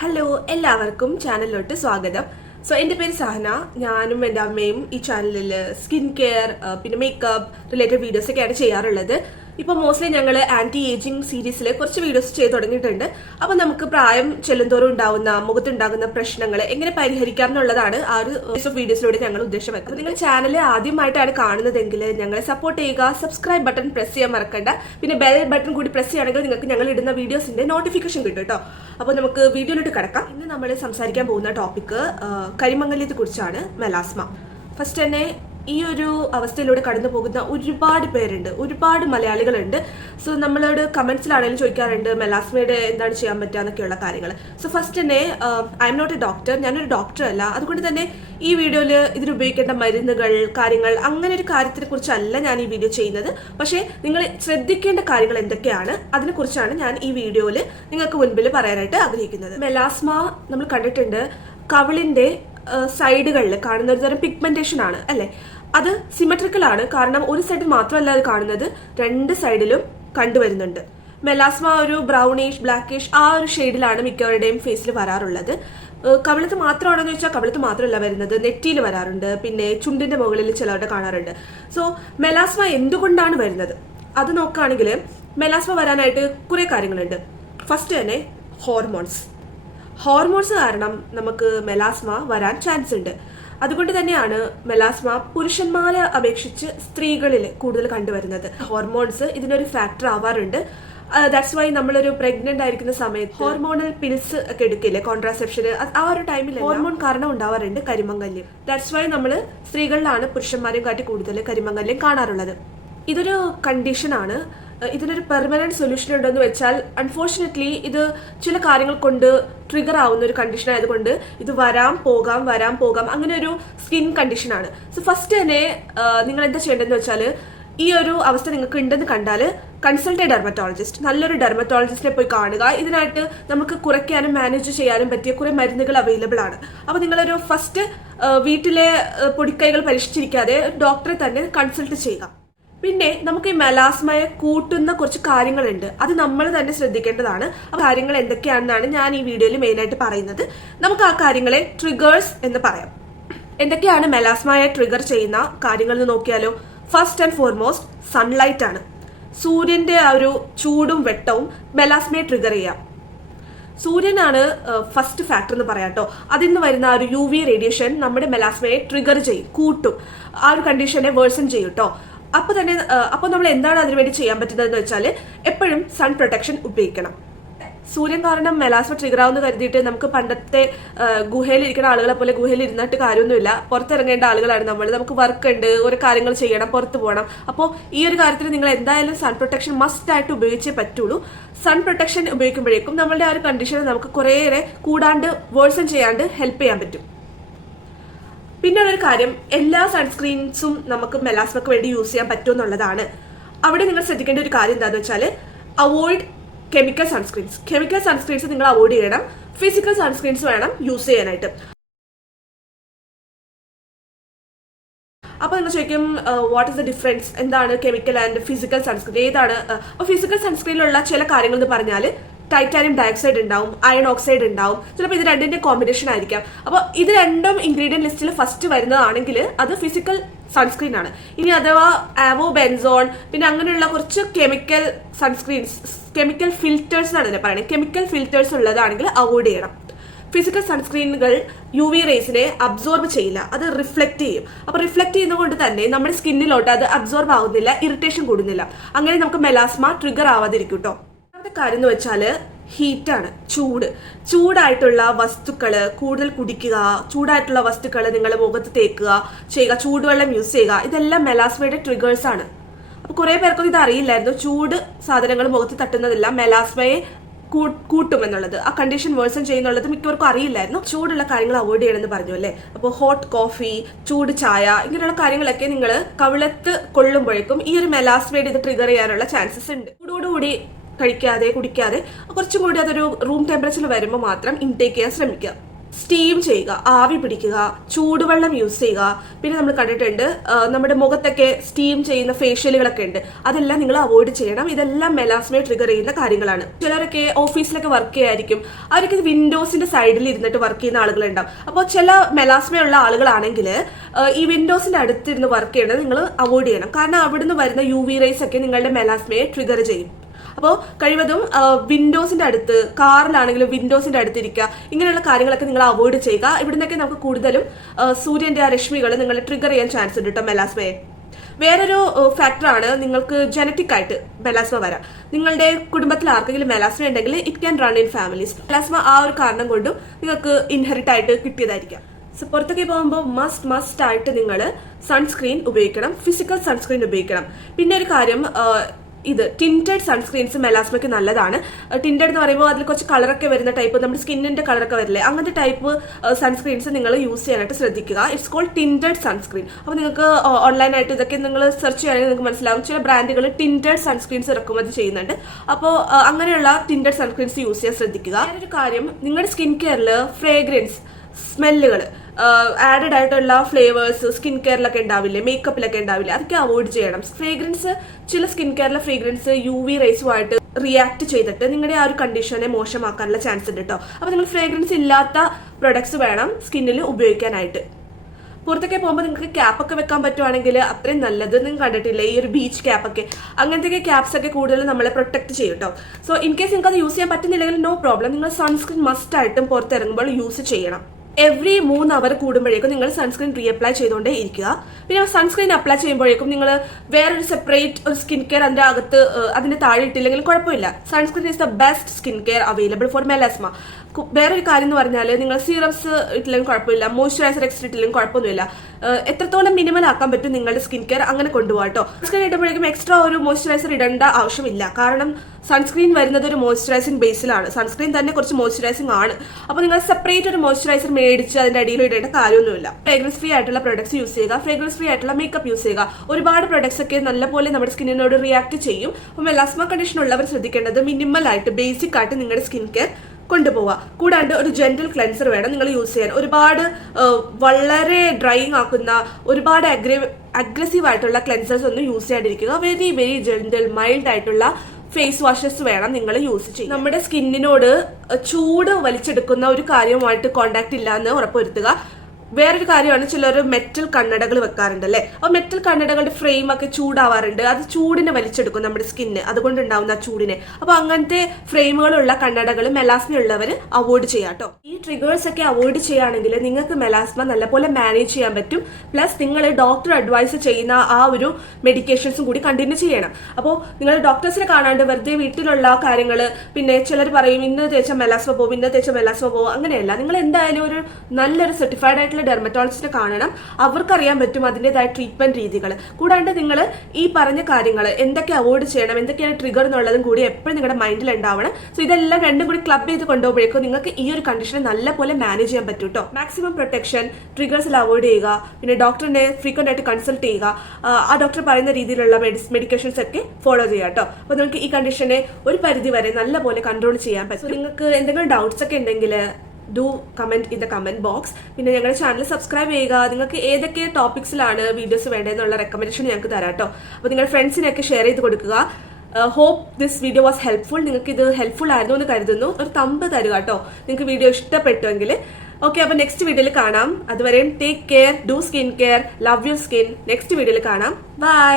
Hello എല്ലാവർക്കും ചാനലിലോട്ട് സ്വാഗതം. So എന്റെ പേര് സഹന. ഞാനും എന്റെ അമ്മയും ഈ ചാനലിൽ സ്കിൻ കെയർ പിന്നെ മേക്കപ്പ് റിലേറ്റഡ് വീഡിയോസ് ഒക്കെയാണ് ചെയ്യാറുള്ളത്. ഇപ്പോൾ മോസ്റ്റ്ലി ഞങ്ങൾ ആന്റി ഏജിങ് സീരീസിൽ കുറച്ച് വീഡിയോസ് ചെയ്ത് തുടങ്ങിയിട്ടുണ്ട്. അപ്പോൾ നമുക്ക് പ്രായം ചെല്ലുന്തോറും ഉണ്ടാകുന്ന മുഖത്തുണ്ടാകുന്ന പ്രശ്നങ്ങൾ എങ്ങനെ പരിഹരിക്കാം എന്നുള്ളതാണ് ആ ഒരു വീഡിയോസിലൂടെ ഞങ്ങൾ ഉദ്ദേശം അപ്പോൾ നിങ്ങൾ ചാനൽ ആദ്യമായിട്ടാണ് കാണുന്നതെങ്കിൽ ഞങ്ങളെ സപ്പോർട്ട് ചെയ്യുക. സബ്സ്ക്രൈബ് ബട്ടൺ പ്രസ് ചെയ്യാൻ മറക്കണ്ട. പിന്നെ ബെൽ ബട്ടൺ കൂടി പ്രസ് ചെയ്യുകയാണെങ്കിൽ നിങ്ങൾക്ക് ഞങ്ങൾ ഇടുന്ന വീഡിയോസിന്റെ നോട്ടിഫിക്കേഷൻ കിട്ടും കേട്ടോ. അപ്പോൾ നമുക്ക് വീഡിയോയിലോട്ട് കിടക്കാം. ഇന്ന് നമ്മൾ സംസാരിക്കാൻ പോകുന്ന ടോപ്പിക് കരിമംഗല്യത്തെക്കുറിച്ചാണ് മെലാസ്മ ഫസ്റ്റ് തന്നെ ഈ ഒരു അവസ്ഥയിലൂടെ കടന്നു പോകുന്ന ഒരുപാട് പേരുണ്ട് ഒരുപാട് മലയാളികളുണ്ട്. സോ നമ്മളോട് കമന്റ്സിലാണെങ്കിലും ചോദിക്കാറുണ്ട് മെലാസ്മയുടെ എന്താണ് ചെയ്യാൻ പറ്റുക എന്നൊക്കെയുള്ള കാര്യങ്ങൾ സോ ഫസ്റ്റ് തന്നെ I'm not a doctor ഞാനൊരു ഡോക്ടർ അല്ല. അതുകൊണ്ട് തന്നെ ഈ വീഡിയോയിൽ ഇതിനുപയോഗിക്കേണ്ട മരുന്നുകൾ കാര്യങ്ങൾ അങ്ങനെ ഒരു കാര്യത്തിനെ കുറിച്ചല്ല ഞാൻ ഈ വീഡിയോ ചെയ്യുന്നത്. പക്ഷേ നിങ്ങൾ ശ്രദ്ധിക്കേണ്ട കാര്യങ്ങൾ എന്തൊക്കെയാണ് അതിനെക്കുറിച്ചാണ് ഞാൻ ഈ വീഡിയോയിൽ നിങ്ങൾക്ക് മുൻപിൽ പറയാനായിട്ട് ആഗ്രഹിക്കുന്നത്. മെലാസ്മ നമ്മൾ കണ്ടിട്ടുണ്ട് കവിളിന്റെ സൈഡുകളിൽ കാണുന്ന ഒരു തരം പിഗ്മെന്റേഷൻ ആണ് അല്ലെ? അത് സിമെട്രിക്കൽ ആണ്. കാരണം ഒരു സൈഡിൽ മാത്രമല്ല അത് കാണുന്നത്. രണ്ട് സൈഡിലും കണ്ടുവരുന്നുണ്ട്. മെലാസ്മ ഒരു ബ്രൗണിഷ് ബ്ലാക്കിഷ് ആ ഒരു ഷെയ്ഡിലാണ് മിക്കവരുടെയും ഫേസിൽ വരാറുള്ളത്. കവിളത്ത് മാത്രമാണോ എന്ന് വെച്ചാൽ കവിളത്ത് മാത്രമല്ല വരുന്നത്. നെറ്റിയിൽ വരാറുണ്ട്. പിന്നെ ചുണ്ടിന്റെ മുകളിൽ ചിലവരുടെ കാണാറുണ്ട്. സോ മെലാസ്മ എന്തുകൊണ്ടാണ് വരുന്നത്? അത് നോക്കുകയാണെങ്കിൽ മെലാസ്മ വരാനായിട്ട് കുറെ കാര്യങ്ങളുണ്ട്. ഫസ്റ്റ് തന്നെ ഹോർമോൺസ് ഹോർമോൺസ് കാരണം നമുക്ക് മെലാസ്മ വരാൻ ചാൻസ് ഉണ്ട്. അതുകൊണ്ട് തന്നെയാണ് മെലാസ്മ പുരുഷന്മാരെ അപേക്ഷിച്ച് സ്ത്രീകളിൽ കൂടുതൽ കണ്ടുവരുന്നത്. ഹോർമോൺസ് ഇതിനൊരു ഫാക്ടർ ആവാറുണ്ട്. ദാറ്റ്സ് വൈ നമ്മളൊരു പ്രഗ്നന്റ് ആയിരിക്കുന്ന സമയത്ത് ഹോർമോണൽ പിൽസ് ഒക്കെ എടുക്കില്ലേ കോൺട്രാസെപ്ഷന് ആ ഒരു ടൈമിൽ ഹോർമോൺ കാരണം ഉണ്ടാവാറുണ്ട് കരിമങ്കല്യം ദാറ്റ്സ് വൈ നമ്മൾ സ്ത്രീകളിലാണ് പുരുഷന്മാരെയും കാട്ടി കൂടുതൽ കരിമങ്കല്യം കാണാറുള്ളത്. ഇതൊരു കണ്ടീഷനാണ് ഇതിനൊരു പെർമനന്റ് സൊല്യൂഷൻ ഉണ്ടെന്ന് വെച്ചാൽ അൺഫോർച്ചുനേറ്റ്ലി ഇത് ചില കാര്യങ്ങൾ കൊണ്ട് ട്രിഗർ ആവുന്ന ഒരു കണ്ടീഷൻ ആയതുകൊണ്ട് ഇത് വരാം പോകാം വരാം പോകാം അങ്ങനെ ഒരു സ്കിൻ കണ്ടീഷനാണ് സോ ഫസ്റ്റ് തന്നെ നിങ്ങൾ എന്താ ചെയ്യേണ്ടതെന്ന് വെച്ചാൽ ഈ ഒരു അവസ്ഥ നിങ്ങൾക്ക് ഉണ്ടെന്ന് കണ്ടാൽ കൺസൾട്ട് ഡെർമറ്റോളജിസ്റ്റ് നല്ലൊരു ഡെർമറ്റോളജിസ്റ്റിനെ പോയി കാണുക. ഇതിനായിട്ട് നമുക്ക് കുറയ്ക്കാനും മാനേജ് ചെയ്യാനും പറ്റിയ കുറെ മരുന്നുകൾ അവൈലബിൾ ആണ്. അപ്പോൾ നിങ്ങളൊരു ഫസ്റ്റ് വീട്ടിലെ പൊടിക്കൈകൾ പരീക്ഷിച്ചിരിക്കാതെ ഡോക്ടറെ തന്നെ കൺസൾട്ട് ചെയ്യുക. പിന്നെ നമുക്ക് ഈ മെലാസ്മയെ കൂട്ടുന്ന കുറച്ച് കാര്യങ്ങളുണ്ട്. അത് നമ്മൾ തന്നെ ശ്രദ്ധിക്കേണ്ടതാണ്. ആ കാര്യങ്ങൾ എന്തൊക്കെയാണെന്നാണ് ഞാൻ ഈ വീഡിയോയിൽ മെയിനായിട്ട് പറയുന്നത്. നമുക്ക് ആ കാര്യങ്ങളെ ട്രിഗേഴ്സ് എന്ന് പറയാം. എന്തൊക്കെയാണ് മെലാസ്മയെ ട്രിഗർ ചെയ്യുന്ന കാര്യങ്ങൾ എന്ന് നോക്കിയാലോ? ഫസ്റ്റ് ആൻഡ് ഫോർമോസ്റ്റ് സൺലൈറ്റ് ആണ്. സൂര്യന്റെ ആ ഒരു ചൂടും വെട്ടവും മെലാസ്മയെ ട്രിഗർ ചെയ്യാം. സൂര്യനാണ് ഫസ്റ്റ് ഫാക്ടർ എന്ന് പറയാം കേട്ടോ. അതിൽ നിന്ന് വരുന്ന ആ ഒരു യു വി റേഡിയേഷൻ നമ്മുടെ മെലാസ്മയെ ട്രിഗർ ചെയ്യും കൂട്ടും. ആ ഒരു കണ്ടീഷനെ വേഴ്സൺ ചെയ്യും കേട്ടോ. അപ്പൊ തന്നെ അപ്പോൾ നമ്മൾ എന്താണ് അതിനുവേണ്ടി ചെയ്യാൻ പറ്റുന്നതെന്ന് വെച്ചാൽ എപ്പോഴും സൺ പ്രൊട്ടക്ഷൻ ഉപയോഗിക്കണം. സൂര്യൻ കാരണം മെലാസ്മ ട്രിഗർ ആവുന്ന കരുതിയിട്ട് നമുക്ക് പണ്ടത്തെ ഗുഹയിൽ ഇരിക്കുന്ന ആളുകളെ പോലെ ഗുഹയിൽ ഇരുന്നിട്ട് കാര്യമൊന്നുമില്ല. പുറത്തിറങ്ങേണ്ട ആളുകളാണ് നമ്മൾ. നമുക്ക് വർക്ക് ഉണ്ട് ഒരു കാര്യങ്ങൾ ചെയ്യണം പുറത്ത് പോകണം. അപ്പോൾ ഈ ഒരു കാര്യത്തിൽ നിങ്ങൾ എന്തായാലും സൺ പ്രൊട്ടക്ഷൻ മസ്റ്റ് ആയിട്ട് ഉപയോഗിച്ചേ പറ്റുള്ളൂ. സൺ പ്രൊട്ടക്ഷൻ ഉപയോഗിക്കുമ്പോഴേക്കും നമ്മളുടെ ആ ഒരു കണ്ടീഷനെ നമുക്ക് കുറേയേറെ കൂടാണ്ട് വേഴ്സൺ ചെയ്യാണ്ട് ഹെൽപ്പ് ചെയ്യാൻ പറ്റും. പിന്നെ ഒരു കാര്യം എല്ലാ സൺസ്ക്രീൻസും നമുക്ക് മെലാസ്മക്ക് വേണ്ടി യൂസ് ചെയ്യാൻ പറ്റുമെന്നുള്ളതാണ് അവിടെ നിങ്ങൾ ശ്രദ്ധിക്കേണ്ട ഒരു കാര്യം എന്താണെന്ന് വെച്ചാൽ avoid chemical sunscreens chemical sunscreens നിങ്ങൾ അവോയ്ഡ് ചെയ്യണം. ഫിസിക്കൽ സൺസ്ക്രീൻസ് വേണം യൂസ് ചെയ്യാനായിട്ട്. അപ്പോൾ നിങ്ങൾ ചോദിക്കും വാട്ട് ഇസ് ദ ഡിഫറൻസ് എന്താണ് കെമിക്കൽ ആൻഡ് ഫിസിക്കൽ സൺസ്ക്രീൻ ഏതാണ് അപ്പോൾ ഫിസിക്കൽ സൺസ്ക്രീനിലുള്ള ചില കാര്യങ്ങൾ എന്ന് പറഞ്ഞാൽ ടൈറ്റാനിയം ഡയോക്സൈഡ് ഉണ്ടാവും അയൺ ഓക്സൈഡ് ഉണ്ടാവും. ചിലപ്പോൾ ഇത് രണ്ടിന്റെ കോമ്പിനേഷൻ ആയിരിക്കാം. അപ്പോൾ ഇത് രണ്ടും ഇൻഗ്രീഡിയന്റ് ലിസ്റ്റിൽ ഫസ്റ്റ് വരുന്നതാണെങ്കിൽ അത് ഫിസിക്കൽ സൺസ്ക്രീൻ ആണ്. ഇനി അഥവാ ആവോ ബെൻസോൺ പിന്നെ അങ്ങനെയുള്ള കുറച്ച് കെമിക്കൽ സൺസ്ക്രീൻസ് കെമിക്കൽ ഫിൽറ്റേഴ്സ് എന്നാണ് ഇതിനെ പറയുന്നത്. കെമിക്കൽ ഫിൽറ്റേഴ്സ് ഉള്ളതാണെങ്കിൽ അവോയ്ഡ് ചെയ്യണം. ഫിസിക്കൽ സൺസ്ക്രീനുകൾ യു വി റേസിനെ അബ്സോർബ് ചെയ്യില്ല. അത് റിഫ്ലക്ട് ചെയ്യും. അപ്പൊ റിഫ്ലക്ട് ചെയ്യുന്നതുകൊണ്ട് തന്നെ നമ്മുടെ സ്കിന്നിലോട്ട് അത് അബ്സോർബ് ആവുന്നില്ല ഇറിറ്റേഷൻ കൂടുന്നില്ല. അങ്ങനെ നമുക്ക് മെലാസ്മ ട്രിഗർ ആവാതിരിക്കും കേട്ടോ രണ്ടാമത്തെ കാര്യം എന്ന് വെച്ചാൽ ഹീറ്റാണ് ചൂട്. ചൂടായിട്ടുള്ള വസ്തുക്കൾ കൂടുതൽ കുടിക്കുക ചൂടായിട്ടുള്ള വസ്തുക്കൾ നിങ്ങൾ മുഖത്ത് തേക്കുക ചെയ്യുക ചൂടുവെള്ളം യൂസ് ചെയ്യുക ഇതെല്ലാം മെലാസ്മയുടെ ട്രിഗേഴ്സ് ആണ്. അപ്പൊ കുറെ പേർക്കൊന്നും ഇത് അറിയില്ലായിരുന്നു. ചൂട് സാധനങ്ങൾ മുഖത്ത് തട്ടുന്നതെല്ലാം മെലാസ്മയെ കൂട്ടും എന്നുള്ളത്. ആ കണ്ടീഷൻ വേഴ്സൺ ചെയ്യുന്നുള്ളത് മിക്കവർക്കും അറിയില്ലായിരുന്നു. ചൂടുള്ള കാര്യങ്ങൾ അവോയ്ഡ് ചെയ്യണമെന്ന് പറഞ്ഞു അല്ലേ? അപ്പോൾ ഹോട്ട് കോഫി ചൂട് ചായ ഇങ്ങനെയുള്ള കാര്യങ്ങളൊക്കെ നിങ്ങൾ കവിളത്ത് കൊള്ളുമ്പോഴേക്കും ഈ ഒരു മെലാസ്മയുടെ ഇത് ട്രിഗർ ചെയ്യാനുള്ള ചാൻസസ് ഉണ്ട്. ചൂടോടുകൂടി കഴിക്കാതെ കുടിക്കാതെ കുറച്ചും കൂടി അതൊരു റൂം ടെമ്പറേച്ചറിൽ വരുമ്പോൾ മാത്രം ഇൻടേക്ക് ചെയ്യാൻ ശ്രമിക്കുക. സ്റ്റീം ചെയ്യുക ആവി പിടിക്കുക ചൂടുവെള്ളം യൂസ് ചെയ്യുക. പിന്നെ നമ്മൾ കണ്ടിട്ടുണ്ട് നമ്മുടെ മുഖത്തൊക്കെ സ്റ്റീം ചെയ്യുന്ന ഫേഷ്യലുകളൊക്കെ ഉണ്ട്. അതെല്ലാം നിങ്ങൾ അവോയ്ഡ് ചെയ്യണം. ഇതെല്ലാം മെലാസ്മയെ ട്രിഗർ ചെയ്യുന്ന കാര്യങ്ങളാണ്. ചിലരൊക്കെ ഓഫീസിലൊക്കെ വർക്ക് ചെയ്യായിരിക്കും. അവർക്ക് വിൻഡോസിന്റെ സൈഡിൽ ഇരുന്നിട്ട് വർക്ക് ചെയ്യുന്ന ആളുകളുണ്ടാവും. അപ്പോൾ ചില മെലാസ്മയുള്ള ആളുകളാണെങ്കിൽ ഈ വിൻഡോസിന്റെ അടുത്തിരുന്ന് വർക്ക് ചെയ്യണത് നിങ്ങൾ അവോയ്ഡ് ചെയ്യണം. കാരണം അവിടുന്ന് വരുന്ന യു വി റേസ് ഒക്കെ നിങ്ങളുടെ മെലാസ്മയെ ട്രിഗർ ചെയ്യും. അപ്പോൾ കഴിവതും വിൻഡോസിന്റെ അടുത്ത് കാറിലാണെങ്കിലും വിൻഡോസിന്റെ അടുത്ത് ഇരിക്കുക ഇങ്ങനെയുള്ള കാര്യങ്ങളൊക്കെ നിങ്ങൾ അവോയ്ഡ് ചെയ്യുക. ഇവിടുന്നൊക്കെ നമുക്ക് കൂടുതലും സൂര്യന്റെ ആ രശ്മികൾ നിങ്ങൾ ട്രിഗർ ചെയ്യാൻ ചാൻസ് ഉണ്ട് കേട്ടോ മെലാസ്മയെ വേറൊരു ഫാക്ടറാണ് നിങ്ങൾക്ക് ജനറ്റിക് ആയിട്ട് മെലാസ്മ വരാം. നിങ്ങളുടെ കുടുംബത്തിൽ ആർക്കെങ്കിലും മെലാസ്മ ഉണ്ടെങ്കിൽ it can run in families melasma ആ ഒരു കാരണം കൊണ്ടും നിങ്ങൾക്ക് ഇൻഹെറിറ്റ് ആയിട്ട് കിട്ടിയതായിരിക്കാം. സോ പുറത്തൊക്കെ പോകുമ്പോൾ മസ്റ്റ് മസ്റ്റ് ആയിട്ട് നിങ്ങൾ സൺസ്ക്രീൻ ഉപയോഗിക്കണം. ഫിസിക്കൽ സൺസ്ക്രീൻ ഉപയോഗിക്കണം. പിന്നെ ഒരു കാര്യം ഇത് ടിന്റഡ് സൺസ്ക്രീൻസ് മെലാസ്മയ്ക്ക് നല്ലതാണ്. ടിന്റഡ് എന്ന് പറയുമ്പോൾ അതിൽ കുറച്ച് കളറൊക്കെ വരുന്ന ടൈപ്പ് നമ്മുടെ സ്കിന്നിന്റെ കളറൊക്കെ വരില്ലേ അങ്ങനത്തെ ടൈപ്പ് സൺസ്ക്രീൻസ് നിങ്ങൾ യൂസ് ചെയ്യാനായിട്ട് ശ്രദ്ധിക്കുക. ഇറ്റ്സ് കോൾഡ് ടിന്റഡ് സൺസ്ക്രീൻ അപ്പോൾ നിങ്ങൾക്ക് ഓൺലൈനായിട്ട് ഇതൊക്കെ നിങ്ങൾ സെർച്ച് ചെയ്യുകയാണെങ്കിൽ നിങ്ങൾക്ക് മനസ്സിലാവും. ചില ബ്രാൻഡുകൾ ടിന്റഡ് സൺസ്ക്രീൻസ് ഇറക്കുമതി ചെയ്യുന്നുണ്ട്. അപ്പോൾ അങ്ങനെയുള്ള ടിന്റഡ് സൺസ്ക്രീൻസ് യൂസ് ചെയ്യാൻ ശ്രദ്ധിക്കുക. ഒരു കാര്യം നിങ്ങളുടെ സ്കിൻ കെയറിൽ ഫ്രേഗ്രൻസ് സ്മെല്ലുകൾ ആഡഡ് ആയിട്ടുള്ള ഫ്ലേവേഴ്സ് സ്കിൻ കെയറിലൊക്കെ ഉണ്ടാവില്ലേ മേക്കപ്പിലൊക്കെ ഉണ്ടാവില്ലേ അതൊക്കെ അവോയ്ഡ് ചെയ്യണം. ഫ്രേഗ്രൻസ് ചില സ്കിൻ കെയറിലെ ഫ്രേഗ്രൻസ് യു വി റേസുമായിട്ട് റിയാക്ട് ചെയ്തിട്ട് നിങ്ങളുടെ ആ ഒരു കണ്ടീഷനെ മോശമാക്കാനുള്ള ചാൻസ് ഉണ്ട് കേട്ടോ അപ്പോൾ നിങ്ങൾ ഫ്രേഗ്രൻസ് ഇല്ലാത്ത പ്രൊഡക്ട്സ് വേണം സ്കിന്നിൽ ഉപയോഗിക്കാനായിട്ട്. പുറത്തൊക്കെ പോകുമ്പോൾ നിങ്ങൾക്ക് ക്യാപ്പ് ഒക്കെ വെക്കാൻ പറ്റുവാണെങ്കിൽ അത്രയും നല്ലത് നിങ്ങൾ കണ്ടിട്ടില്ലേ? ഈ ഒരു ബീച്ച് ക്യാപ്പ് ഒക്കെ. അങ്ങനത്തെ ക്യാപ്സ് ഒക്കെ കൂടുതൽ നമ്മളെ പ്രൊട്ടക്ട് ചെയ്യും കേട്ടോ സോ ഇൻ കേസ് നിങ്ങൾക്ക് അത് യൂസ് ചെയ്യാൻ പറ്റുന്നില്ലെങ്കിൽ നോ പ്രോബ്ലം നിങ്ങൾ സൺസ്ക്രീൻ മസ്റ്റ് ആയിട്ടും പുറത്തിറങ്ങുമ്പോൾ യൂസ് ചെയ്യണം. എവറി മൂന്ന് അവർ കൂടുമ്പോഴേക്കും നിങ്ങൾ സൺസ്ക്രീൻ റീഅപ്ലൈ ചെയ്തുകൊണ്ടേ ഇരിക്കുക. പിന്നെ സൺസ്ക്രീൻ അപ്ലൈ ചെയ്യുമ്പോഴേക്കും നിങ്ങൾ വേറൊരു സെപ്പറേറ്റ് ഒരു സ്കിൻ കെയർ അതിന്റെ അകത്ത് ഏഹ്, അതിന്റെ താഴെ ഇട്ടില്ലെങ്കിൽ കുഴപ്പമില്ല. Sunscreen is the best skin care available for melasma വേറൊരു കാര്യം എന്ന് പറഞ്ഞാൽ നിങ്ങൾ സീറംസ് ഇട്ടില്ലെങ്കിലും കുഴപ്പമില്ല മോയ്സ്ചറൈസർ എക്സ്ട്രാ ഇട്ടില്ലെങ്കിലും കുഴപ്പമൊന്നുമില്ല. എത്രത്തോളം മിനിമൽ ആക്കാൻ പറ്റും നിങ്ങളുടെ സ്കിൻ കെയർ അങ്ങനെ കൊണ്ടുപോകട്ടോ സ്കിൻ ഇടുമ്പോഴേക്കും എക്സ്ട്രാ ഒരു മോയ്സ്ചറൈസർ ഇടേണ്ട ആവശ്യമില്ല. കാരണം സൺസ്ക്രീൻ വരുന്നത് ഒരു മോയ്സ്ചറൈസിംഗ് ബേസിലാണ് സൺസ്ക്രീൻ തന്നെ കുറച്ച് മോയ്സ്ചറൈസിംഗ് ആണ്. അപ്പോൾ നിങ്ങൾ സെപ്പറേറ്റ് ഒരു മോയ്സ്ചറൈസർ മേടിച്ച് അതിന്റെ അടിയിൽ ഇടേണ്ട കാര്യമൊന്നുമില്ല. ഫ്രേഗ്രൻസ് ഫ്രീ ആയിട്ടുള്ള പ്രൊഡക്ട്സ് യൂസ് ചെയ്യുക ഫ്രേഗ്രൻസ് ഫ്രീ ആയിട്ടുള്ള മേക്കപ്പ് യൂസ് ചെയ്യുക. ഒരുപാട് പ്രൊഡക്ട്സ് ഒക്കെ നല്ലപോലെ നമ്മുടെ സ്കിന്നിനോട് റിയാക്ട് ചെയ്യും. അപ്പോൾ മെലാസ്മ കണ്ടീഷൻ ഉള്ളവർ ശ്രദ്ധിക്കേണ്ടത് മിനിമൽ ആയിട്ട് ബേസിക് ആയിട്ട് നിങ്ങളുടെ സ്കിൻ കെയർ കൊണ്ടുപോവുക കൂടാണ്ട് ഒരു ജെന്റൽ ക്ലെൻസർ വേണം നിങ്ങൾ യൂസ് ചെയ്യാൻ. ഒരുപാട് വളരെ ഡ്രൈയിങ് ആക്കുന്ന ഒരുപാട് അഗ്രീവ് അഗ്രസീവ് ആയിട്ടുള്ള ക്ലെൻസേഴ്സ് ഒന്നും യൂസ് ചെയ്യാണ്ടിരിക്കുക വെരി വെരി ജെന്റൽ മൈൽഡ് ആയിട്ടുള്ള ഫേസ് വാഷസ് വേണം നിങ്ങൾ യൂസ് ചെയ്യും നമ്മുടെ സ്കിന്നിനോട് ചൂട് വലിച്ചെടുക്കുന്ന ഒരു കാര്യവുമായിട്ട് കോണ്ടാക്ട് ഇല്ല എന്ന് ഉറപ്പുവരുത്തുക. വേറൊരു കാര്യമാണ് ചിലർ മെറ്റൽ കണ്ണടകൾ വെക്കാറുണ്ട് അല്ലേ അപ്പോൾ മെറ്റൽ കണ്ണടകളുടെ ഫ്രെയിം ഒക്കെ ചൂടാവാറുണ്ട്. അത് ചൂടിനെ വലിച്ചെടുക്കും നമ്മുടെ സ്കിന്ന് അതുകൊണ്ടുണ്ടാവുന്ന ആ ചൂടിനെ. അപ്പോൾ അങ്ങനത്തെ ഫ്രെയിമുകളുള്ള കണ്ണടകൾ മെലാസ്മ ഉള്ളവർ അവോയ്ഡ് ചെയ്യാം കേട്ടോ ഈ ട്രിഗേഴ്സ് ഒക്കെ അവോയ്ഡ് ചെയ്യുകയാണെങ്കിൽ നിങ്ങൾക്ക് മെലാസ്മ നല്ലപോലെ മാനേജ് ചെയ്യാൻ പറ്റും. പ്ലസ് നിങ്ങൾ ഡോക്ടർ അഡ്വൈസ് ചെയ്യുന്ന ആ ഒരു മെഡിക്കേഷൻസും കൂടി കണ്ടിന്യൂ ചെയ്യണം. അപ്പോൾ നിങ്ങൾ ഡോക്ടേഴ്സിനെ കാണാണ്ട് വെറുതെ വീട്ടിലുള്ള കാര്യങ്ങൾ പിന്നെ ചിലർ പറയും ഇന്ന് തേച്ച മെലാസ്മ പോവും ഇന്ന് തേച്ച മെലാസ്മ പോവും. അങ്ങനെയല്ല. നിങ്ങൾ എന്തായാലും ഒരു നല്ലൊരു സർട്ടിഫൈഡ് ആയിട്ടുള്ള ഡെർമറ്റോളജിസ്റ്റിനെ കാണണം. അവർക്കറിയാൻ പറ്റും അതിന്റെതായ ട്രീറ്റ്മെന്റ് രീതികൾ. കൂടാണ്ട് നിങ്ങൾ ഈ പറഞ്ഞ കാര്യങ്ങൾ എന്തൊക്കെ അവോയ്ഡ് ചെയ്യണം എന്തൊക്കെയാണ് ട്രിഗർ എന്നുള്ളതും കൂടി എപ്പോഴും നിങ്ങളുടെ മൈൻഡിൽ ഉണ്ടാവണം. സോ ഇതെല്ലാം രണ്ടും കൂടി ക്ലബ് ചെയ്ത് കൊണ്ടുപോകുമ്പോഴേക്കും നിങ്ങൾക്ക് ഈ ഒരു കണ്ടീഷനെ നല്ലപോലെ മാനേജ് ചെയ്യാൻ പറ്റും കേട്ടോ മാക്സിമം പ്രൊട്ടക്ഷൻ ട്രിഗേഴ്സിൽ അവോയ്ഡ് ചെയ്യുക. പിന്നെ ഡോക്ടറിനെ ഫ്രീക്വന്റ് ആയിട്ട് കൺസൾട്ട് ചെയ്യുക. ആ, ആ ഡോക്ടർ പറയുന്ന രീതിയിലുള്ള മെഡിക്കേഷൻസ് ഒക്കെ ഫോളോ ചെയ്യുക കേട്ടോ അപ്പോൾ നിങ്ങൾക്ക് ഈ കണ്ടീഷനെ ഒരു പരിധി വരെ നല്ലപോലെ കൺട്രോൾ ചെയ്യാൻ പറ്റും. നിങ്ങൾക്ക് എന്തെങ്കിലും ഡൗട്ട്സ് ഒക്കെ ഉണ്ടെങ്കിൽ do comment in the comment box പിന്നെ ഞങ്ങളുടെ ചാനൽ സബ്സ്ക്രൈബ് ചെയ്യുക. നിങ്ങൾക്ക് ഏതൊക്കെ ടോപ്പിക്സിലാണ് വീഡിയോസ് വേണ്ടതെന്നുള്ള റെക്കമെൻഡേഷൻ ഞങ്ങൾക്ക് തരാം കേട്ടോ അപ്പോൾ നിങ്ങളുടെ ഫ്രണ്ട്സിനൊക്കെ ഷെയർ ചെയ്ത് കൊടുക്കുക. Hope this video was helpful നിങ്ങൾക്ക് ഇത് ഹെൽപ്ഫുൾ ആയിരുന്നു എന്ന് കരുതുന്നു. ഒരു തമ്പ് തരുക കേട്ടോ നിങ്ങൾക്ക് വീഡിയോ ഇഷ്ടപ്പെട്ടുവെങ്കിൽ. ഓക്കെ അപ്പോൾ നെക്സ്റ്റ് വീഡിയോയിൽ കാണാം. അതുവരെയും take care do skin care love your skin next വീഡിയോയിൽ കാണാം. ബൈ